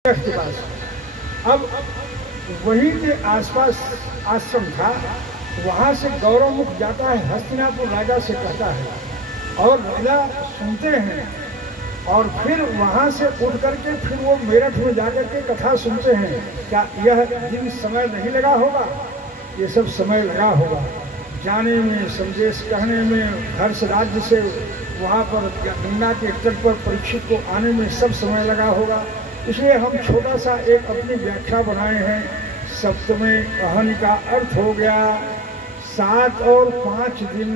के पास। अब वहीं के आसपास आश्रम था, वहाँ से गौरवमुख जाता है, हस्तिनापुर राजा से कहता है, और राजा सुनते हैं और फिर वहाँ से उठ करके फिर वो मेरठ में जाकर के कथा सुनते हैं। क्या यह दिन समय नहीं लगा होगा? ये सब समय लगा होगा, जाने में, संदेश कहने में, घर से राज्य से वहाँ पर गंगा के तट पर परीक्षित को आने में सब समय लगा होगा। इसलिए हम छोटा सा एक अपनी व्याख्या बनाए हैं। सप्तमे अहन का अर्थ हो गया 7 और 5 दिन,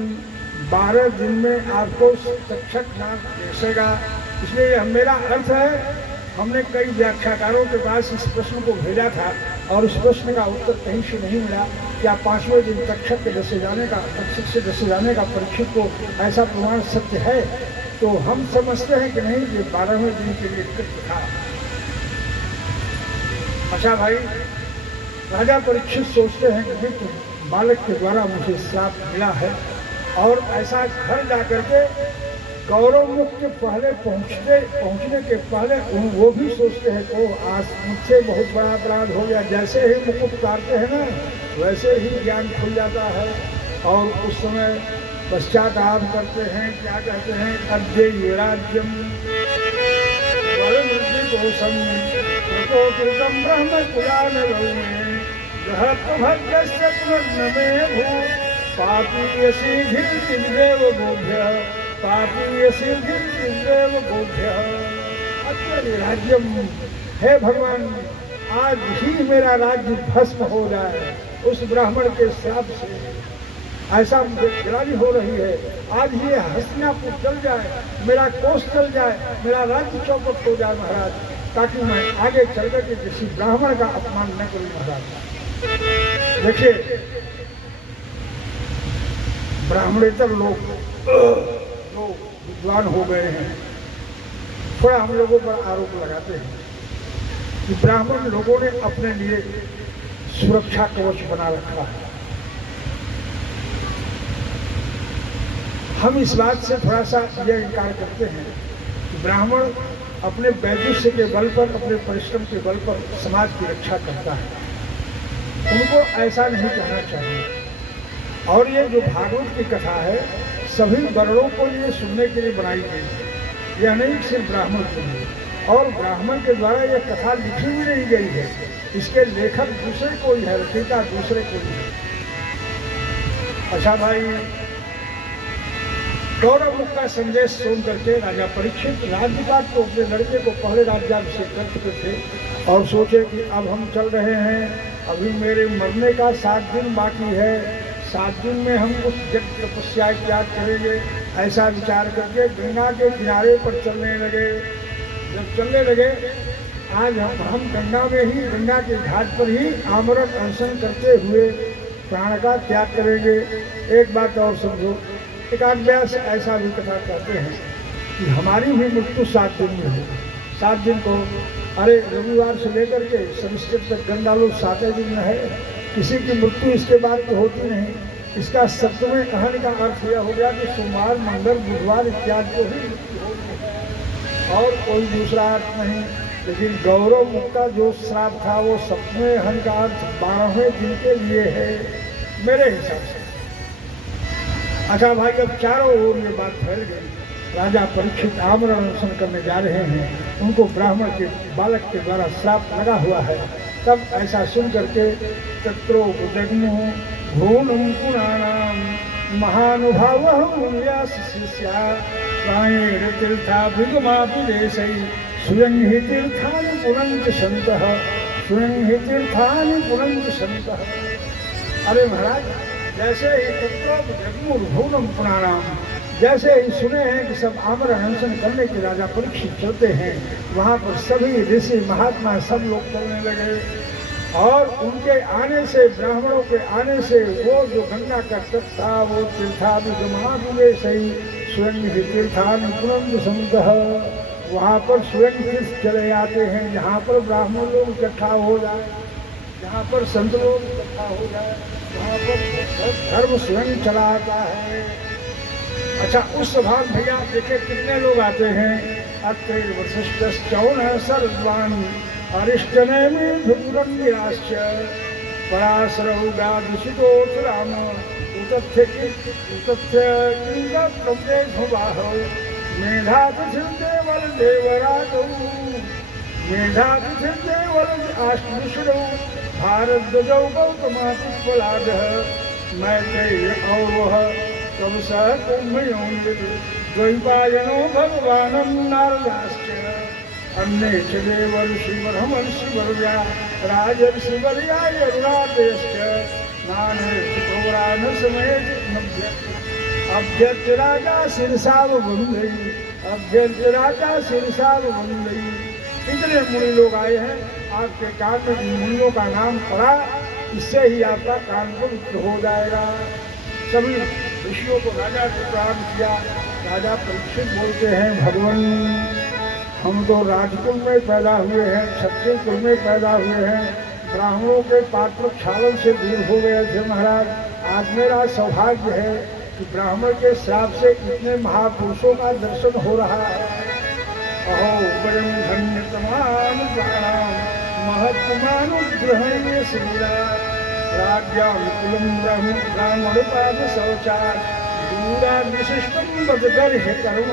12 दिन में आपको तक्षक नाग बेचेगा। इसलिए यह मेरा अर्थ है। हमने कई व्याख्याकारों के पास इस प्रश्न को भेजा था और इस प्रश्न का उत्तर कहीं से नहीं मिला। क्या 5वें दिन तक्षक के डसे जाने का, तक्षक से डसे जाने का परीक्षित को ऐसा प्रमाण सत्य है? तो हम समझते हैं कि नहीं, ये 12वें दिन के लिए कृत्य था। अच्छा भाई, राजा परीक्षित सोचते हैं कि मित्र बालक के द्वारा मुझे श्राप मिला है, और ऐसा घर जाकर के गौरवमुख के पहले पहुंचने के पहले वो भी सोचते हैं कि आज मुझसे बहुत बड़ा अपराध हो गया। जैसे ही मुकुट उतारते हैं ना, वैसे ही ज्ञान खुल जाता है। और उस समय पश्चाताप करते हैं, क्या कहते हैं, अद्य राज्यम ब्रह्म पुराण राज्यम। हे भगवान, आज ही मेरा राज्य भस्म हो जाए उस ब्राह्मण के श्राप से। ऐसा मुझे गिरानी हो रही है। आज ये हस्तिनापुर चल जाए, मेरा कोष चल जाए, मेरा राज्य चौपट हो जाए महाराज, ताकि मैं आगे चल करके किसी ब्राह्मण का अपमान न करूं महाराज। देखिए, ब्राह्मणेतर लोग विद्वान हो गए हैं, थोड़ा हम लोगों पर आरोप लगाते हैं कि ब्राह्मण लोगों ने अपने लिए सुरक्षा कवच बना रखा है। हम इस बात से थोड़ा सा यह इनकार करते हैं कि ब्राह्मण अपने वैदुष्य के बल पर, अपने परिश्रम के बल पर समाज की रक्षा करता है। उनको ऐसा नहीं कहना चाहिए। और ये जो भागवत की कथा है, सभी वर्णों को ये सुनने के लिए बनाई गई है। यह नहीं सिर्फ ब्राह्मण के लिए, और ब्राह्मण के द्वारा यह कथा लिखी भी नहीं गई है। इसके लेखक दूसरे कोई है, रचयिता दूसरे कोई है। अच्छा भाई, गौरवमुख का संदेश सुन करके राजा परीक्षित राज्यपाट को, अपने लड़के को पहले राज्याभिषेक कर चुके थे, और सोचे कि अब हम चल रहे हैं, अभी मेरे मरने का 7 दिन बाकी है, 7 दिन में हम कुछ यज्ञ तपस्या त्याग करेंगे। ऐसा विचार करके गंगा के किनारे पर चलने लगे। जब चलने लगे, आज हम गंगा में ही, गंगा के घाट पर ही आमरण अनशन करते हुए प्राण का त्याग करेंगे। एक बात और समझो, एकाग्यास ऐसा भी कथा कहते हैं कि हमारी भी मृत्यु 7 दिन में है। 7 दिन को, अरे रविवार से लेकर के शनिश्चर तक गंगा लोग 7 दिन में है। किसी की मृत्यु इसके बाद तो होती नहीं। इसका सप्तमे कहने का अर्थ यह हो गया कि सोमवार, मंगल, बुधवार इत्यादि को ही मृत्यु होगी, और कोई दूसरा अर्थ नहीं। लेकिन गौरवमुख का जो श्राप था वो सप्तमे अहन का अर्थ 12वें दिन के लिए है मेरे हिसाब से। अच्छा भाई, अब चारों ओर ये बात फैल गई। राजा परीक्षित आमरण अनशन करने जा रहे हैं, उनको ब्राह्मण के बालक के द्वारा श्राप लगा हुआ है। तब ऐसा सुन करके तत्रो जगमुः भूनं पुराणाम महानुभावः व्यास शिष्या प्रायेण तीर्थाभिगमाभिदेशै स्वयं हि तीर्थानि पुनन्ति सन्तः, स्वयं हि तीर्थानि पुनन्ति सन्तः। अरे महाराज, जैसे ही तत्रो जगमुः भूनं पुराणाम, जैसे ही सुने हैं कि सब आमरण अनशन करने के राजा परीक्षित चलते हैं, वहाँ पर सभी ऋषि महात्मा सब लोग चलने लगे। और उनके आने से, ब्राह्मणों के आने से, वो जो गंगा का तट था वो तीर्थाभिगमाभिदेश स्वयं ही तीर्थानि पुनन्ति सन्तः, वहाँ पर स्वयं तीर्थ चले आते हैं, जहाँ पर ब्राह्मण लोग इकट्ठा हो जाए, जहाँ पर संत लोग इकट्ठा हो जाए, वहाँ पर धर्म स्वयं चला आता है। अच्छा, उस सभा में भैया देखिए कितने लोग आते हैं। अत्र वशिष्ठ 14 सर्वान् अरिष्टनेमि धूरन्याश्च पराशरौगादुषितोऽथ राम उतथ्य किङ्गप्रव्येधुबाहौ मेधातिथिर्देवल देवराजौ मेधातिथिर्देवल आश्विषणौ भारद्वजौ गौतमातिपलादः मैत्रेय औरवः तव सह कुम्भयोनिः द्वैपायनो भगवानं नारदाश्च अन्ये च देवर्षिवर्हमर्षिवर्या राजर्षिवर्या यरुणादयश्च नाने पुराणसमेत अभ्यर्थ राजा शिरसावरुणै अभ्यर्थ राजा शिरसावरुणै। कितने मुनि लोग आए हैं, आपके कान में जिन मुनियों का नाम पड़ा इससे ही आपका कान पवित्र हो जाएगा। सभी ऋषियों को राजा ने प्रणाम किया। राजा परीक्षित बोलते हैं, भगवान हम तो राजकुल में पैदा हुए हैं, क्षत्रिय कुल में पैदा हुए हैं, ब्राह्मणों के पात्र छालन से दूर हो गए थे महाराज। आज मेरा सौभाग्य है कि ब्राह्मण के श्राप से इतने महापुरुषों का दर्शन हो रहा है। अहो वयं धन्यतमान प्राणाम महत्मानुग्रहण्य श्रीरा राज्यां कुलं ब्राह्मण पाद शौचात् दूराद् विशिष्टं वदगर्ह्य कर्म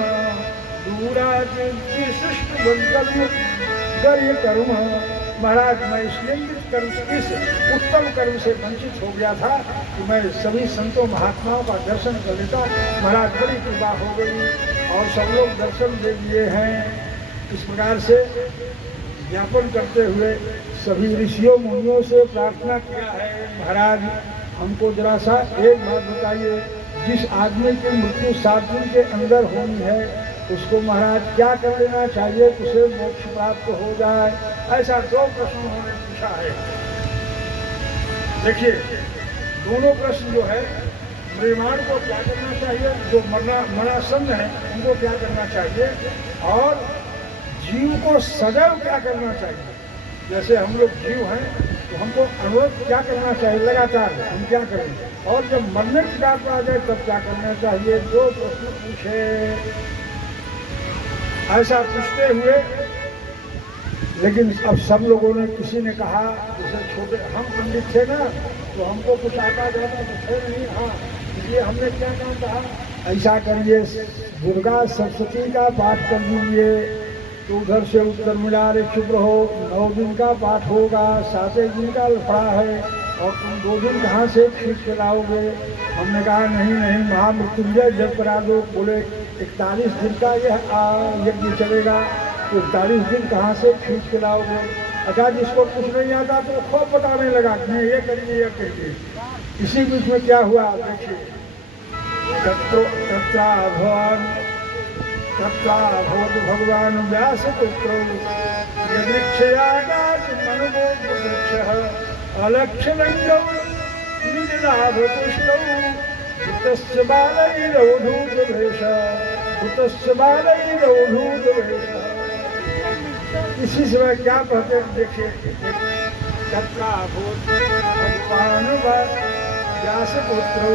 दूराद् विशिष्ट गर्ह्य कर्म। महाराज मैं इस निंदित कर्म इस उत्तम कर्म से वंचित हो गया था कि मैं सभी संतों महात्माओं का दर्शन कर लेता। महाराज बड़ी कृपा हो गई और सब लोग दर्शन दे दिए हैं। इस प्रकार से ज्ञापन करते हुए सभी ऋषियों मुनियों से प्रार्थना किया है, महाराज हमको जरा सा एक बात बताइए, जिस आदमी की मृत्यु 7 दिन के अंदर होनी है उसको महाराज क्या कर लेना चाहिए उसे मोक्ष प्राप्त हो जाए। ऐसा 2 प्रश्न उन्होंने पूछा है। देखिए दोनों प्रश्न जो है, मृणान को क्या करना चाहिए, जो मरणासन्न है उनको क्या करना चाहिए, और जीव को सदैव क्या करना चाहिए। जैसे हम लोग जीव हैं तो हमको अनुरोध क्या करना चाहिए, लगातार हम क्या करें, और जब मरने की बात आ जाए तब क्या करना चाहिए। 2 प्रश्न पूछे। ऐसा पूछते हुए लेकिन अब सब लोगों ने, किसी ने कहा, जैसे छोटे हम पंडित थे ना तो हमको कुछ आता जाता तो थे नहीं, हाँ इसलिए हमने क्या कहा, ऐसा करिए दुर्गा सप्तती का पाठ कर दीजिए तो उधर से उत्तर मिला, रे चुप रहो, 9 दिन का पाठ होगा, 7 दिन का लफड़ा है और तुम 2 दिन कहाँ से खींच के लाओगे। हमने कहा नहीं महामृत्युंजय जब करा दो। बोले 41 दिन का यह यज्ञ चलेगा तो 41 दिन कहाँ से खींच के लाओगे। अच्छा जिसको कुछ नहीं आता तो खूब बताने लगा कि ये करिए ये करिए। इसी बीच में क्या हुआ देखिए, तत्राभवत् भगवान व्यास पुत्रो यदृक्षयागात् मनुमोक्षः अलक्ष्यलिङ्गौ निजलाभपुष्टौ भूतस्य बालैरवधूतवेषः। इसी समय क्या कहते हैं देखिए, तत्राभवत् भगवान व्यास पुत्रो,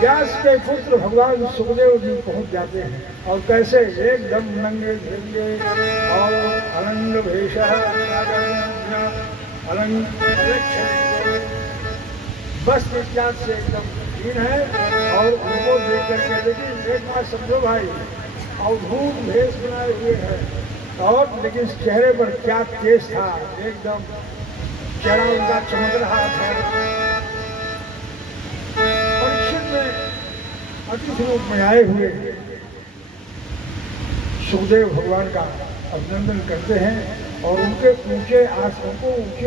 व्यास के पुत्र भगवान सुखदेव जी पहुंच जाते हैं और कैसे एकदम नंगे धैर्य और अलंग भेष बस इत्यादि से एकदम हीन है और उनको देख करके लेकिन एक बात समझो भाई, अवधूत भेष बनाए हुए है और लेकिन चेहरे पर क्या तेज था, एकदम चेहरा उनका चमक रहा था। अतिथि रूप में आए हुए सुखदेव भगवान का अभिनंदन करते हैं और उनके ऊंचे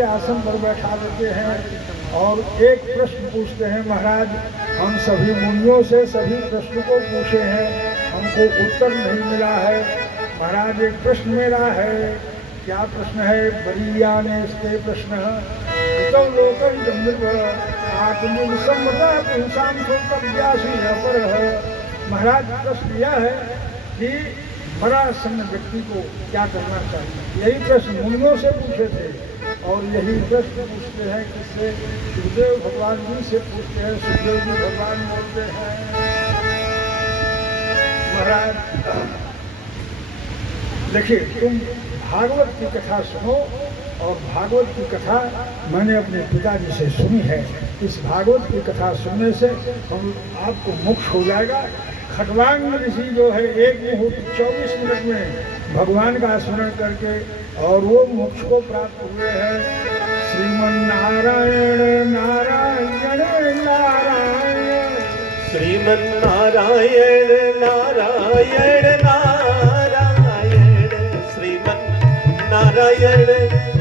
आसन पर बैठा देते हैं और एक प्रश्न पूछते हैं, महाराज हम सभी मुनियों से सभी प्रश्न को पूछे हैं, हमको उत्तर नहीं मिला है। महाराज एक प्रश्न मेरा है। क्या प्रश्न है, बरीयाने इसके प्रश्न तो महाराज प्रश्न यह है कि मरणासन्न व्यक्ति को क्या करना चाहिए। यही प्रश्न मुनियों से पूछे थे और यही प्रश्न पूछते हैं किससे, सुखदेव भगवान जी से पूछते हैं। सुखदेव जी भगवान बोलते हैं, महाराज देखिए तुम भागवत की कथा सुनो और भागवत की कथा मैंने अपने पिताजी से सुनी है। इस भागवत की कथा सुनने से हम आपको मोक्ष हो जाएगा। खटवांग ऋषि जो है 1 मुहूर्त 24 मिनट में भगवान का स्मरण करके और वो मोक्ष को प्राप्त हुए हैं। श्रीमन नारायण नारायण नारायण, श्रीमन नारायण नारायण नारायण, श्रीमन नारायण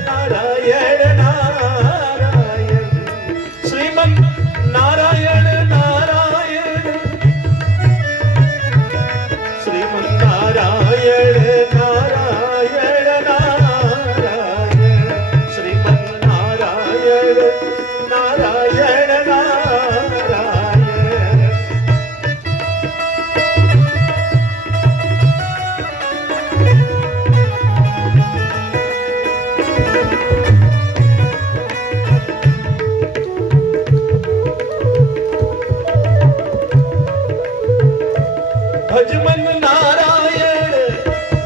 नारायण नारायण, श्रीमन नारायण नारायण, श्रीमन नारायण नारायण नारायण, श्रीमन नारायण नारायण नारायण। भजमन नारायण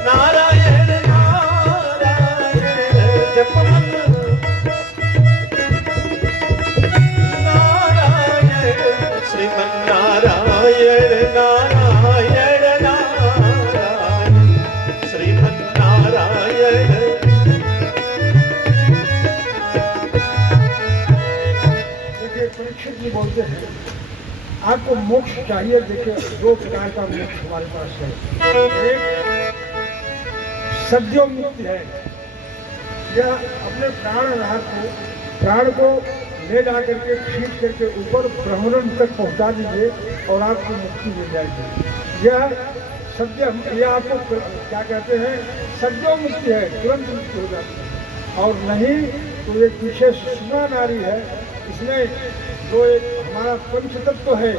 नारायण नारायण, जपमन नारायण, श्रीमन नारायण नारायण नारायण, श्रीमन नारायण। देखिए परीक्षित जी बोलते हैं आपको मोक्ष चाहिए। देखिए 2 प्रकार का मोक्ष हमारे पास है। एक सद्योमुक्ति है, यह अपने प्राण को ले जा करके खींच करके ऊपर ब्रह्मलोक तक पहुंचा दीजिए और आपको मुक्ति मिल जाएगी। यह सद्य, यह आपको क्या कहते हैं, सद्योमुक्ति है, तुरंत मुक्ति हो जाती है। और नहीं तो ये पीछे सुषमा नारी है, इसमें जो एक हमारा पंच तत्व है,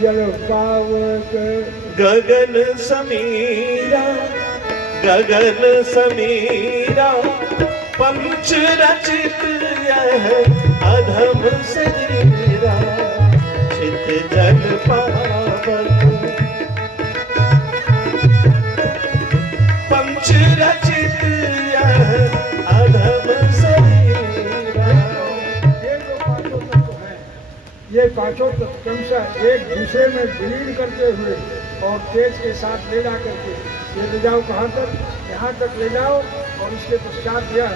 जल पावक गगन समीरा, गगन समीरा, पंच रचित यह अधम शरीरा, चित जल पावक, पंच रचित यह अधम शरीरा। ये पांचों तत्व क्रमशः एक दूसरे में विलीन करते हुए और तेज के साथ ले जा करके ये ले जाओ कहाँ तक, यहाँ तक ले जाओ और इसके पश्चात यह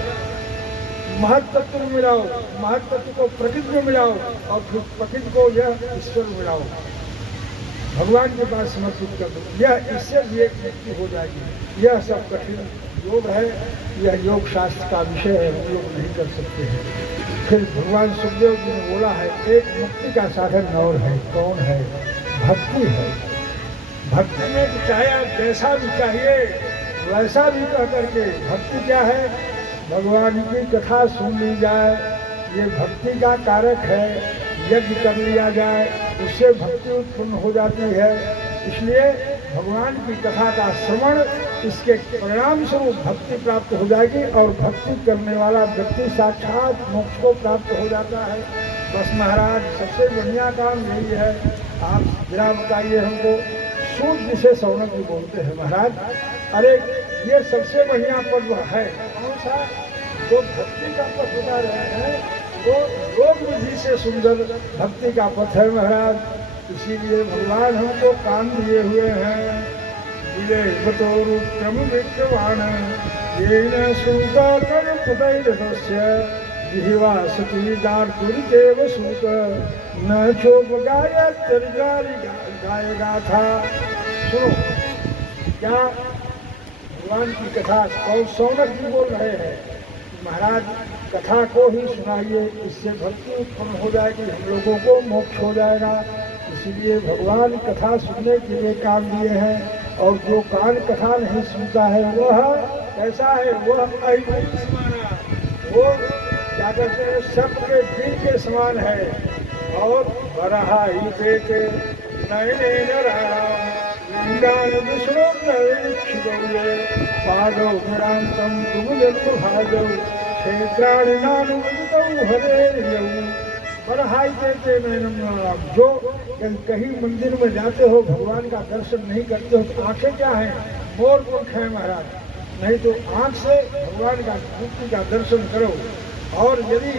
महत तत्व में मिलाओ, महत तत्व को प्रकृति में मिलाओ और फिर प्रकृति को यह ईश्वर में मिलाओ, भगवान के पास समर्पित कर दो। यह इससे भी एक मुक्ति हो जाएगी। यह सब कठिन योग है, यह योग शास्त्र का विषय है, हम लोग नहीं कर सकते हैं। फिर भगवान सुखदेव जी ने बोला है एक मुक्ति का साधन और है, कौन है? भक्ति है। भक्ति में चाहे आप जैसा भी चाहिए वैसा भी कह करके, भक्ति क्या है? भगवान की कथा सुन ली जाए, ये भक्ति का कारक है। यज्ञ कर लिया जाए, उससे भक्ति उत्पन्न हो जाती है। इसलिए भगवान की कथा का श्रवण, इसके परिणाम स्वरूप भक्ति प्राप्त हो जाएगी और भक्ति करने वाला व्यक्ति साक्षात मोक्ष को प्राप्त हो जाता है। बस महाराज सबसे बढ़िया काम यही है। आप जरा बताइए हमको, सूत जिसे सौनक भी बोलते हैं महाराज, अरे ये सबसे बढ़िया पद है कौन सा? जो भक्ति का पथ बता रहे हैं वो योग विधि से सुंदर भक्ति का पथ है महाराज। इसीलिए भगवान हमको कान दिए हुए हैं। विजय बतौर क्रम विक्रवाण ये न सूता कर पतैरस्य जिह्वा सती दार्तुरितेव सूत न चोप गाय गाएगा था। सुनो क्या भगवान की कथा और सौनक जी बोल रहे हैं महाराज कथा को ही सुनाइए, इससे भक्ति उत्पन्न हो जाएगी, हम लोगों को मोक्ष हो जाएगा। इसीलिए भगवान कथा सुनने के लिए काम दिए हैं। और जो कान कथा नहीं सुनता है वह कैसा है? वह अहिंसा समान है, वो क्या कहते हैं सबके दिल के समान है। और बरहा ही देते नयने पादौ निरांतम भाजौ क्षेत्राणि नानुमतौ हरेर्यौ। बरहाई देते नयनम, जो कहीं मंदिर में जाते हो भगवान का दर्शन नहीं करते हो तो आंखें क्या हैं? मोर पंख है महाराज। नहीं तो आँख से भगवान का मूर्ति का दर्शन करो। और यदि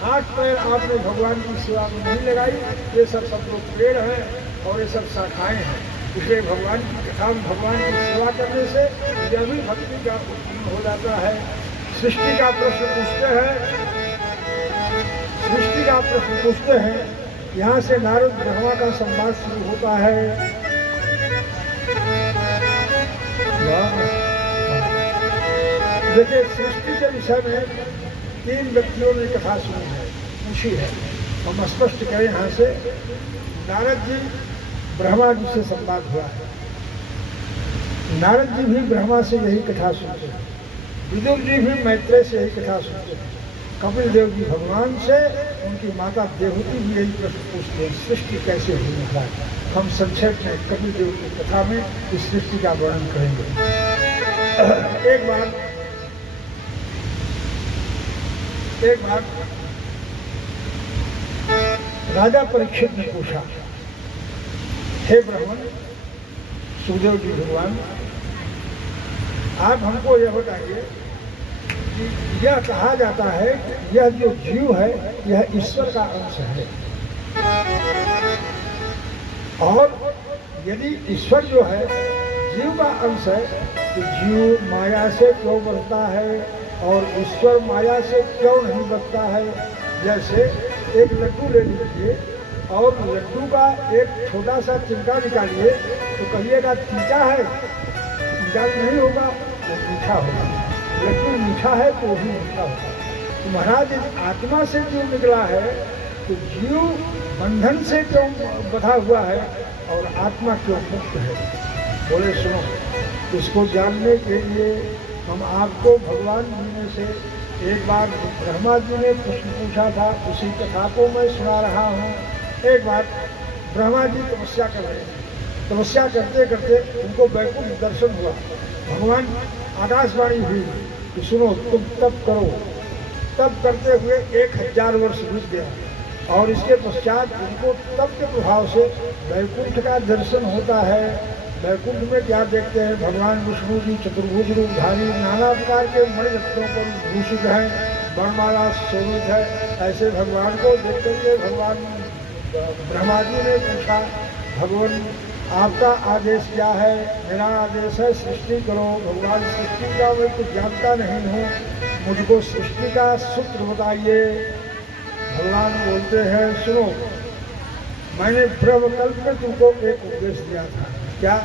हाथ पैर आपने भगवान की सेवा में नहीं लगाई, ये सब लोग पेड़ हैं और ये सब शाखाएँ हैं। इसलिए भगवान की कथा में भगवान की सेवा करने से यह भी भक्ति का उत्पन्न हो जाता है। सृष्टि का प्रश्न पूछते हैं, यहाँ से नारद ब्रह्मा का संवाद शुरू होता है। देखिए, सृष्टि के विषय में 3 व्यक्तियों ने कथा सुनी है, पूछी है। हम स्पष्ट करें, यहाँ से नारद जी ब्रह्मा जी से संवाद हुआ है। नारद जी भी ब्रह्मा से यही कथा सुनते हैं, विदुर जी भी मैत्रेय से यही कथा सुनते हैं, कपिल देव जी भगवान से, उनकी माता देवहूति भी यही प्रश्न पूछते हैं, सृष्टि कैसे हुई है। हम संक्षेप में कपिल देव की कथा में इस सृष्टि का वर्णन करेंगे। एक बार राजा परीक्षित ने पूछा, हे ब्राह्मण सुखदेव जी भगवान, आप हमको यह बताइए कि यह कहा जाता है कि यह जो जीव है यह ईश्वर का अंश है, और यदि ईश्वर जो है जीव का अंश है तो जीव माया से क्यों बचता है और ईश्वर माया से क्यों नहीं बचता है। जैसे एक लड्डू ले लीजिए और लड्डू का एक छोटा सा चिमटा निकालिए तो कहिएगा तीखा है, तीखा नहीं होगा, वो मीठा होगा। लड्डू मीठा है तो वही मीठा होगा। तो महाराज, इस आत्मा से क्यों निकला है तो जीव बंधन से क्यों बंधा हुआ है और आत्मा क्यों मुक्त है। बोले सुनो, इसको जानने के लिए हम आपको भगवान जी से एक बार ब्रह्मा जी ने प्रश्न पूछा था, उसी कथा को मैं सुना रहा हूँ। एक बार ब्रह्मा जी तपस्या कर रहे थे, तपस्या करते करते उनको वैकुंठ दर्शन हुआ। भगवान आकाशवाणी हुई कि सुनो, तुम तप करो। तप करते हुए 1000 वर्ष बीत गया और इसके पश्चात उनको तप के प्रभाव से वैकुंठ का दर्शन होता है। वैकुंठ में क्या देखते हैं, भगवान विष्णु जी चतुर्भुज रूपधारी नाना प्रकार के मणिरत्नों पर भूषित हैं, वर्णमाला शोभित है। ऐसे भगवान को देख करके भगवान ब्रह्मा जी ने पूछा, भगवान आपका आदेश क्या है। मेरा आदेश है सृष्टि करो। भगवान, सृष्टि का मैं कुछ जानता नहीं हूँ, मुझको सृष्टि का सूत्र बताइए। भगवान बोलते हैं, सुनो, मैंने ब्रह्मकल्प में तुमको एक उपदेश दिया था। क्या?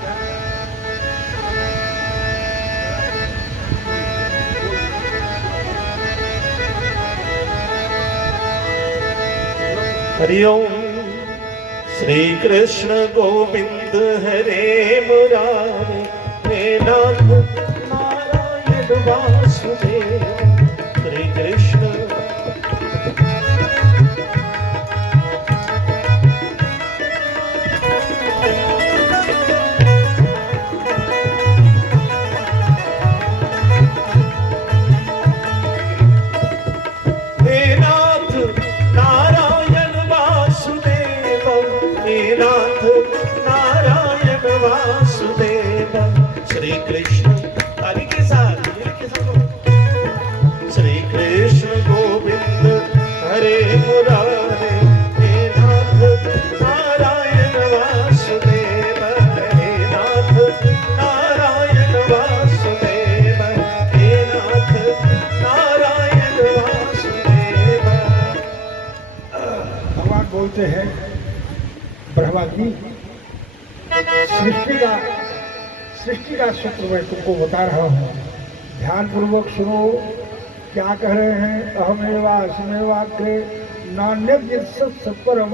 हरिओम। श्री कृष्ण गोविंद हरे मुरारे, हे नाथ नारायण वासुदेव। श्री कृष्ण श्री कृष्ण ताली के साथ श्री कृष्ण गोविंद हरे मुरारे, हे नाथ नारायण वासुदेव। हे नाथ नारायण वासुदेव, हे नाथ नारायण वासुदेव। भगवान बोलते हैं, ब्रह्मा जी, सृष्टि का सूत्र मैं तुमको बता रहा हूँ, ध्यान पूर्वक सुनो। क्या कह रहे हैं, अहमेवास्मेवाग्रे नान्यद् सत्परम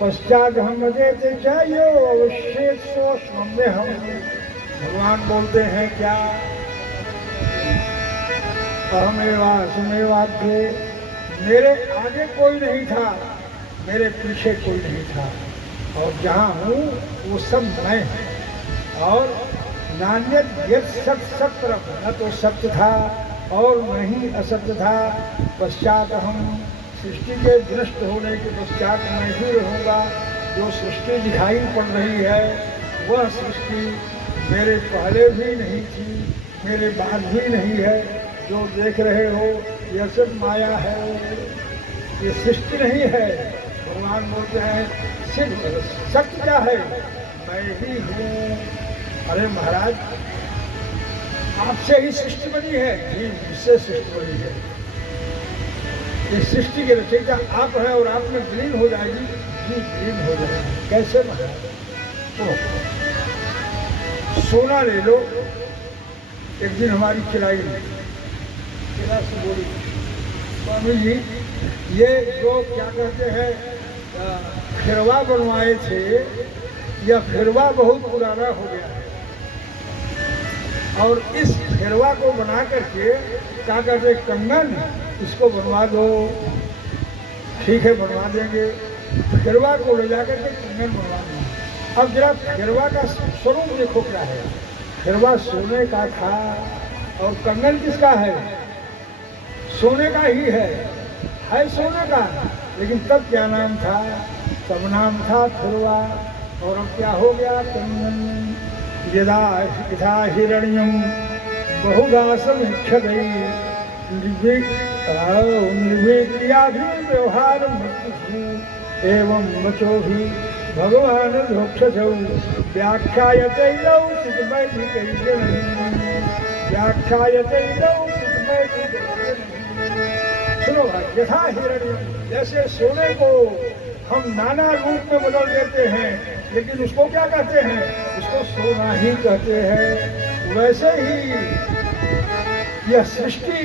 पश्चात हम देते चाहिए अवश्य सोष्म्य हम। भगवान बोलते हैं क्या, अहमेवास्मेवाग्रे, मेरे आगे कोई नहीं था, मेरे पीछे कोई नहीं था, और जहाँ हूँ वो सब मैं है। और नान्यद् सत्य, न तो सत्य था और न ही असत्य था। पश्चात हम, सृष्टि के विनष्ट होने के पश्चात मैं ही रहूँगा। जो सृष्टि दिखाई पड़ रही है वह सृष्टि मेरे पहले भी नहीं थी, मेरे बाद भी नहीं है। जो देख रहे हो यह सब माया है, ये सृष्टि नहीं है। भगवान बोलते हैं सिर्फ सत्य क्या है, मैं ही हूँ। अरे महाराज, आपसे ही सृष्टि बनी है। जी, मुझसे सृष्टि बनी है। ये सृष्टि के रचयिता आप हैं और आप में विलीन हो जाएगी। जी, विलीन हो जाएगी। कैसे महाराज? तो सोना ले लो। एक दिन हमारी खिलाई से बोली, स्वामी जी ये जो क्या कहते हैं फिरवा बनवाए थे, यह फिरवा बहुत पुराना हो गया है और इस फिरवा को बना करके क्या कहते हैं कंगन, इसको बनवा दो। ठीक है, बनवा देंगे। फिरवा को ले जाकर के कंगन बनवा देंगे। अब जरा फिरवा का स्वरूप देखो क्या है। फिरवा सोने का था और कंगन किसका है? सोने का ही है सोने का। लेकिन तब क्या नाम था? तब नाम था फिरवा, और अब क्या हो गया? कंगन। यदा यथा हिरण्यम बहुदासम क्षदै निर्विक्रियाभिर्व्यवहार मृत्यु एवं वचो भी भगवान धोक्षजौ व्याख्यायतैलौ चिद्वैदिकैर्जनैः व्याख्यायतैलौ चिद्वैदिकैर्जनैः। सुनो भाई, यथा हिरण्यम, जैसे सोने को हम नाना रूप में बदल देते हैं, लेकिन उसको क्या कहते हैं? उसको सोना ही कहते हैं। वैसे ही यह सृष्टि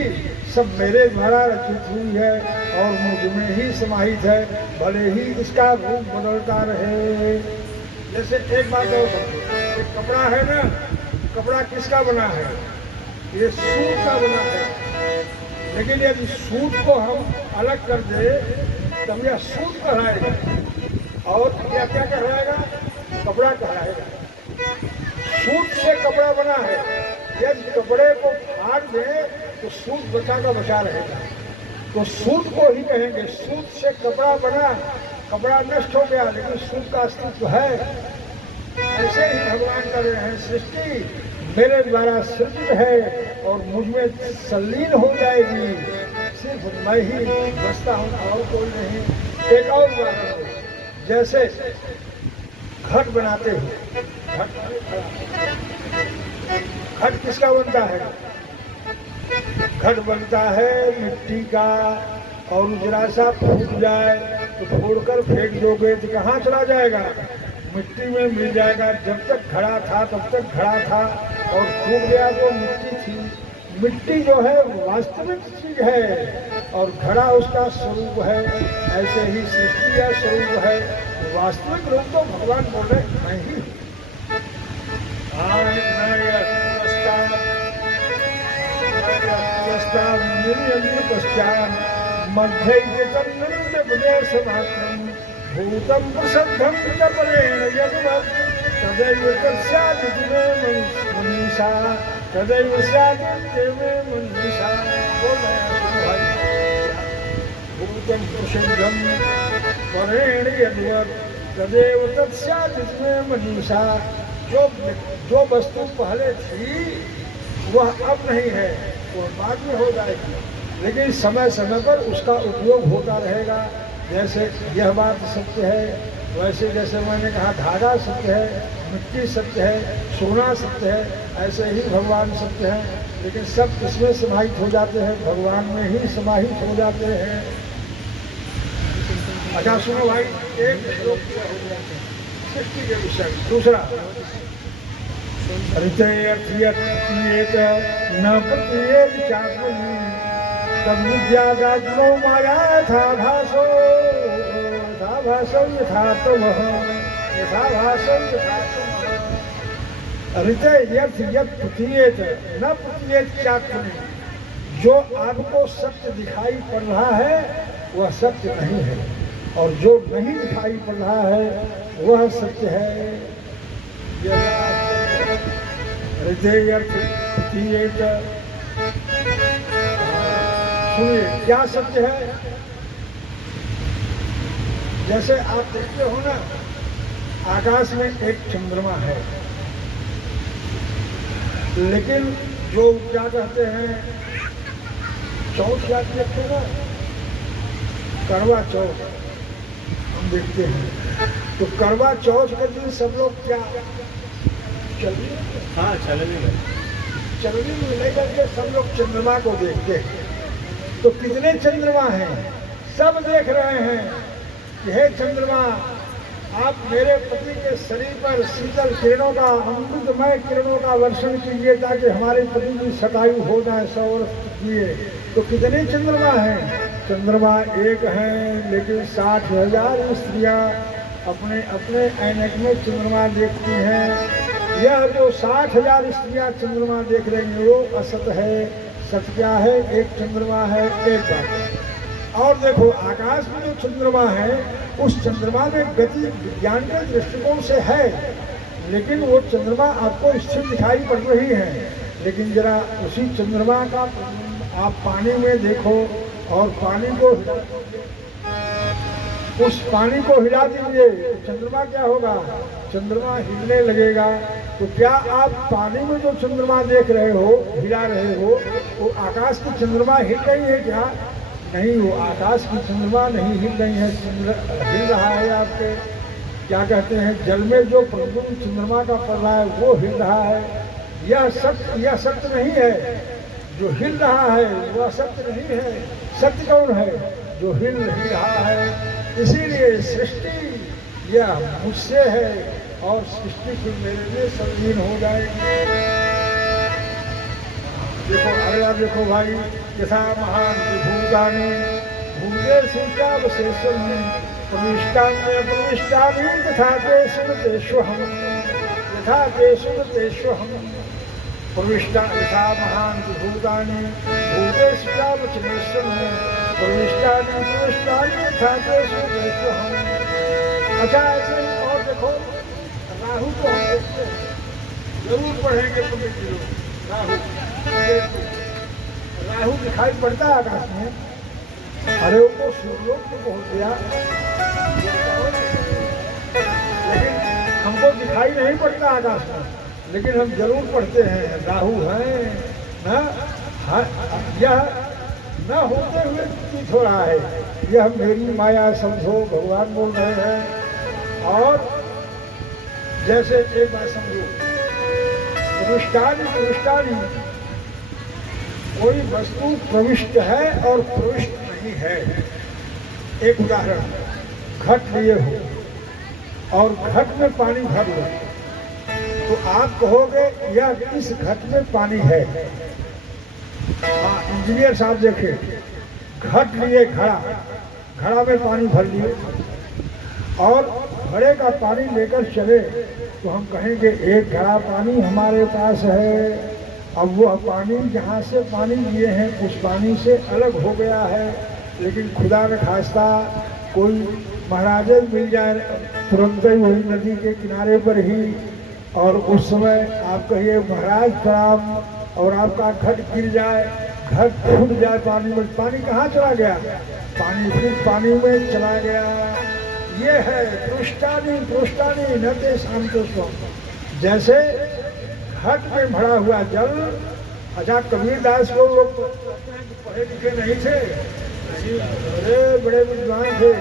सब मेरे द्वारा रचित हुई है और मुझ में ही समाहित है, भले ही इसका रूप बदलता रहे। जैसे एक बात और समझो, एक कपड़ा है ना, कपड़ा किसका बना है? ये सूत का बना है। लेकिन यदि सूत को हम अलग कर दे तब यह सूत कहलाएगा और यह क्या कहलाएगा? कपड़ा कहलाएगा। सूत से कपड़ा बना है। यदि कपड़े को फाड़ दे तो सूत बचा का बचा रहेगा, तो सूत को ही कहेंगे। सूत से कपड़ा बना, कपड़ा नष्ट हो गया लेकिन सूत का अस्तित्व है। ऐसे ही भगवान कर रहे हैं, सृष्टि मेरे द्वारा सृजित है और मुझ में संलीन हो जाएगी। सिर्फ मैं ही बसता हूँ और कोई नहीं। एक और उदाहरण, जैसे घट बनाते हैं। घट किसका बनता है? घट बनता है मिट्टी का, और जरा सा फूट जाए तो तोड़कर फेंक दोगे तो कहाँ चला जाएगा? मिट्टी में मिल जाएगा। जब तक खड़ा था तब तक खड़ा था, और फूट गया तो मिट्टी थी। मिट्टी जो है वास्तविक चीज है और घड़ा उसका स्वरूप है। ऐसे ही सृष्टि का स्वरूप है। वास्तविक रूप तो भगवान बोले मैं ही। पश्चात मध्य भूतम प्रसद्धम परेण यद्वत् तदैव तस्यादिति मे मनीषा तदैव स्यादिति मे मनीषा। भूतम प्रसद्धम परेण यद्वत् तदैव तस्यादिति मे मनीषा। जो वस्तु पहले थी वह अब नहीं है, वह बाद में हो जाएगी, लेकिन समय समय पर उसका उपयोग होता रहेगा। जैसे यह बात सत्य है, वैसे जैसे मैंने कहा धागा सत्य है, मिट्टी सत्य है, सोना सत्य है, ऐसे ही भगवान सत्य है। लेकिन सब किसमें समाहित हो जाते हैं? भगवान में ही समाहित हो जाते हैं। अच्छा सुनो भाई, एक श्लोक सृष्टि के विषय। दूसरा, न प्रतीयेत चात्मनि तब विद्यादात्मो माया था भासो यथा तमः यथा भासो यथा तमः। ऋतयर्थ प्रतीयेत न प्रतीयेत चात्मनि, जो आपको सत्य दिखाई पड़ रहा है वह सत्य नहीं है, और जो नहीं दिखाई पड़ रहा है वह सत्य है। सुनिए क्या सत्य है। जैसे आप देखते हो ना, आकाश में एक चंद्रमा है, लेकिन जो क्या कहते हैं चौथ याद देखते ना, करवा चौथ हम देखते हैं, तो करवा चौथ के दिन सब लोग क्या चलिए हाँ चलने चलनी में लेकर के सब लोग चंद्रमा को देखते हैं। तो कितने चंद्रमा हैं, सब देख रहे हैं कि हे चंद्रमा, आप मेरे पति के शरीर पर शीतल किरणों का, अमृतमय किरणों का वर्षण कीजिए ताकि हमारे पति की शतायु हो जाए, 100 वर्ष किए। तो कितने चंद्रमा हैं? चंद्रमा एक हैं, लेकिन 60,000 स्त्रियां अपने अपने ऐनक में चंद्रमा देखती हैं। यह जो 60,000 स्त्रियां चंद्रमा देख रही हैं वो असत है। सत्य क्या है? एक चंद्रमा है, एक बात। और देखो आकाश में जो चंद्रमा है उस चंद्रमा में गति विज्ञान के दृष्टिकोण से है, लेकिन वो चंद्रमा आपको स्थिर दिखाई पड़ रही है। लेकिन जरा उसी चंद्रमा का आप पानी में देखो और पानी को उस पानी को हिला दीजिए तो चंद्रमा क्या होगा? चंद्रमा हिलने लगेगा। तो क्या आप पानी में जो चंद्रमा देख रहे हो, हिला रहे हो, वो आकाश की चंद्रमा हिल रही है क्या? नहीं, वो आकाश की चंद्रमा नहीं हिल रही है, हिल रहा है आपके क्या कहते हैं जल में जो प्रतिबिंब चंद्रमा का पड़ रहा है वो हिल रहा है। यह सत्य नहीं है। जो हिल रहा है वह सत्य नहीं है। सत्य कौन है? जो हिल रहा है। इसीलिए सृष्टि यह मुझसे है और सृष्टि फिर मेरे लिए संगीन हो जाएगी। देखो अगला देखो भाई, यथा महान विभूतानि भूतेषु चावशेषम् प्रविष्टानि तथा तेषु तेष्वहम् यथा तेषु तेष्वहम् प्रविष्टा यथा महान विभूतानि भूतेषु चावशेषम् प्रविष्टानि यथा तेषु तेष्वहम्। अच्छा ऐसे और देखो राहु को हम देखते हैं, जरूर पढ़ेंगे पंडित जी लोग। राहु दिखाई पड़ता है आकाश में। अरे वो तो सूर्यों को पहुंच गया, लेकिन हमको दिखाई नहीं पड़ता आकाश में, लेकिन हम जरूर पढ़ते हैं राहु है ना। यह न होते हुए प्रतीत हो रहा है, यह मेरी माया समझो, भगवान बोल रहे हैं। और जैसे एक बात समझो, प्रविष्टानि कोई वस्तु प्रविष्ट है और प्रविष्ट नहीं है। एक उदाहरण, घट लिए हो और घट में पानी भर लो, तो आप कहोगे यह इस घट में पानी है। हाँ, इंजीनियर साहब देखे, घट लिए घड़ा में पानी भर लिए और घड़े का पानी लेकर चले, तो हम कहेंगे एक घड़ा पानी हमारे पास है। अब वह पानी जहाँ से पानी लिए हैं उस पानी से अलग हो गया है, लेकिन खुदा न खास्ता कोई महाराज मिल जाए तुरंत ही वही नदी के किनारे पर ही, और उस समय आप कहिए महाराज प्रणाम, और आपका घट गिर जाए, घट फूट जाए पानी में, पानी कहाँ चला गया? पानी फिर पानी में चला गया। ये है पृष्ठानी न ते शांतो। जैसे घट में भरा हुआ जल। अच्छा, कबीरदास को लोग पढ़े लिखे नहीं थे, अरे बड़े विद्वान थे,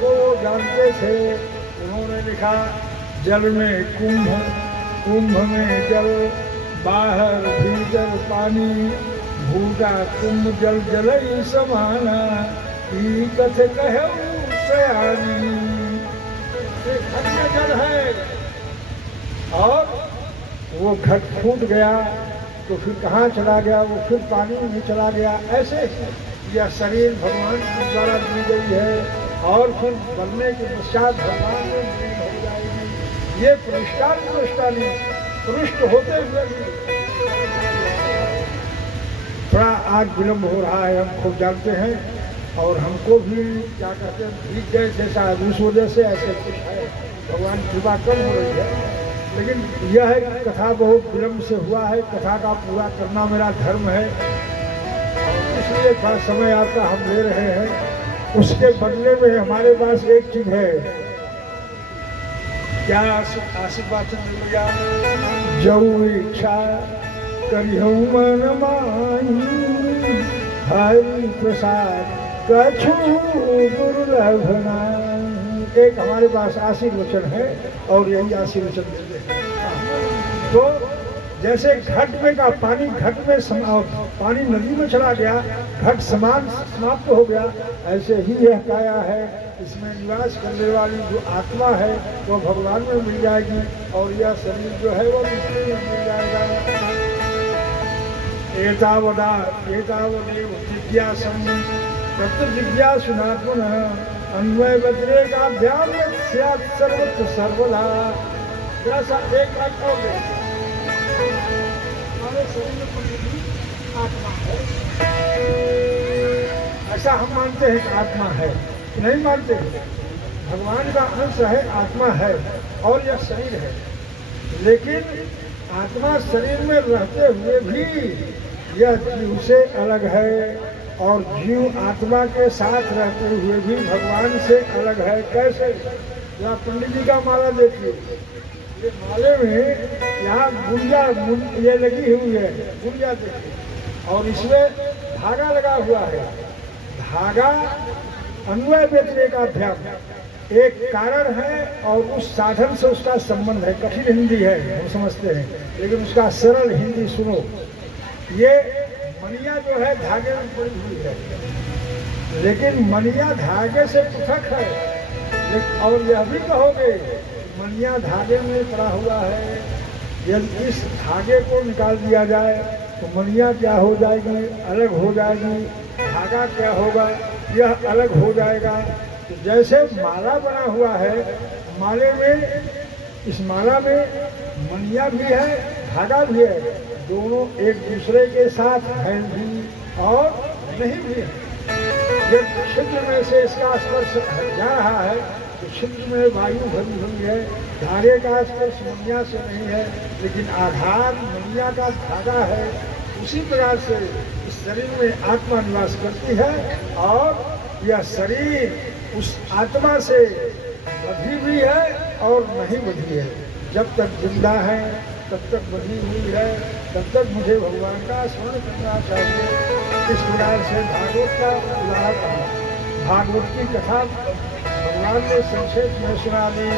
वो जानते थे। उन्होंने लिखा जल में कुंभ, कुंभ में जल, बाहर भीतर पानी, भूटा कुंभ जल जलई समाना, ई कथ कहूँ सयानी। घट में जल है और वो घट फूट गया तो फिर कहाँ चला गया? वो फिर पानी में चला गया। ऐसे यह शरीर भगवान के द्वारा दी गई है और फिर बनने के पश्चात भगवान में लीन हो जाएगी। ये पृष्ठानी पृष्ठ होते हुए भी थोड़ा आज विलम्ब हो रहा है, हम खूब जानते हैं, और हमको भी क्या कहते हैं बीत गए जैसा उस वजह से ऐसे कुछ है, भगवान कृपा कम हो रही है। लेकिन यह है कि कथा बहुत विलम्ब से हुआ है, कथा का पूरा करना मेरा धर्म है, इसलिए थोड़ा समय आपका हम ले रहे हैं। उसके बदले में हमारे पास एक चीज है, क्या आशीर्वाद मिल गया? जो इच्छा करिहु मन माही, हरि प्रसाद कछु दुर्लभ नाही। एक हमारे पास आशीर्वचन है और यही आशीर्वचन देते हैं। तो जैसे घट में का पानी घट में पानी नदी में चला गया, घट समान समाप्त हो गया, ऐसे ही यह काया है, इसमें निवास करने वाली जो आत्मा है वो भगवान में मिल जाएगी और यह शरीर जो है वो विष्णु में मिल जाएगा। एतावदेव जिज्ञासं तत्र जिज्ञासुनात्मनः अन्वय व्यतिरेकाभ्याम स्यात् सर्वत्र सर्वदा। जैसा एक बात हो गई, हमारे शरीर में कोई आत्मा है, ऐसा हम मानते हैं कि आत्मा है, नहीं मानते। भगवान का अंश है, आत्मा है और यह शरीर है, लेकिन आत्मा शरीर में रहते हुए भी यह जीव से अलग है और जीव आत्मा के साथ रहते हुए भी भगवान से अलग है। कैसे? या पंडित जी का माला देखिए, ये माले में यहाँ गुड़िया ये लगी हुई है, गुड़िया देखिए, और इसमें धागा लगा हुआ है। धागा अन्वय व्यतिरेकाभ्याम, एक कारण है और उस साधन से उसका संबंध है। कठिन हिंदी है, हम समझते हैं, लेकिन उसका सरल हिंदी सुनो। ये मनिया जो है धागे में पड़ी हुई है, लेकिन मनिया धागे से पृथक है। और यह भी कहोगे मनिया धागे में पड़ा हुआ है, यदि इस धागे को निकाल दिया जाए तो मनिया क्या हो जाएगी? अलग हो जाएगी। धागा क्या होगा? यह अलग हो जाएगा। तो जैसे माला बना हुआ है, माले में, इस माला में मनिया भी है, धागा भी है, दोनों एक दूसरे के साथ हैं भी और नहीं भी है। जब छिद्र में से इसका स्पर्श जा रहा है तो छिद्र में वायु भरी हुई है, धागे का स्पर्श मनिया से नहीं है, लेकिन आधार मनिया का धागा है। उसी प्रकार से इस शरीर में आत्मा निवास करती है और यह शरीर उस आत्मा से बधी भी है और नहीं बधी है। जब तक जिंदा है तब तक बधी हुई है, तब तक मुझे भगवान का स्मरण करना चाहिए। इस प्रकार से भागवत का उदाहरण है। भागवत की कथा भगवान ने संक्षेप में सुना दी।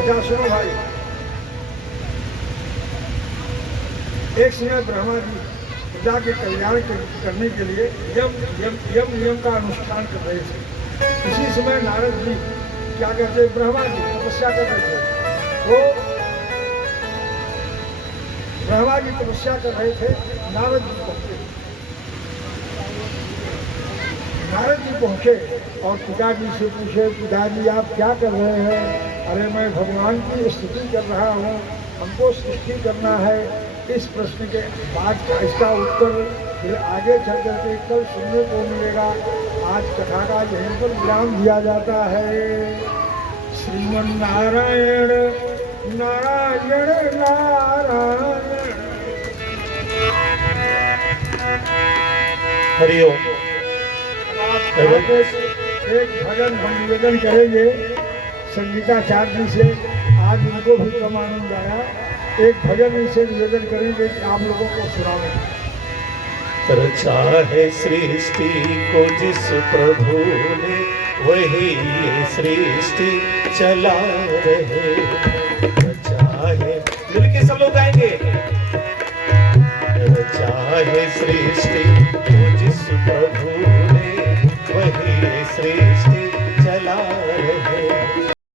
अच्छा सुनो भाई, एक समय ब्रह्मा जी प्रजा के कल्याण करने के लिए यम नियम का अनुष्ठान कर रहे थे। इसी समय नारद जी क्या कहते, ब्रह्मा जी तपस्या कर रहे थे। तो ब्रह्मा जी तपस्या कर रहे थे, नारद जी पहुंचे। नारद जी पहुंचे और पिताजी से पूछे, पिताजी आप क्या कर रहे हैं? अरे मैं भगवान की स्तुति कर रहा हूँ, हमको सृष्टि करना है। इस प्रश्न के बाद का इसका उत्तर फिर आगे चल करके कल सुनने को मिलेगा। आज कथा का यहीं पर विराम दिया जाता है। श्रीमन नारायण नारायण नारायण। हरिओम। एक भजन हम निवेदन करेंगे संगीताचार्य जी से, आज उनको भी कम आनंद आया। एक भजन इनसे निवेदन करेंगे कि आप लोगों को सुनावें। रचा है सृष्टि को जिस प्रभु ने, वही ये सृष्टि चला रहे। रचा है, मिलके सब लोग गाएंगे। रचा है सृष्टि को जिस प्रभु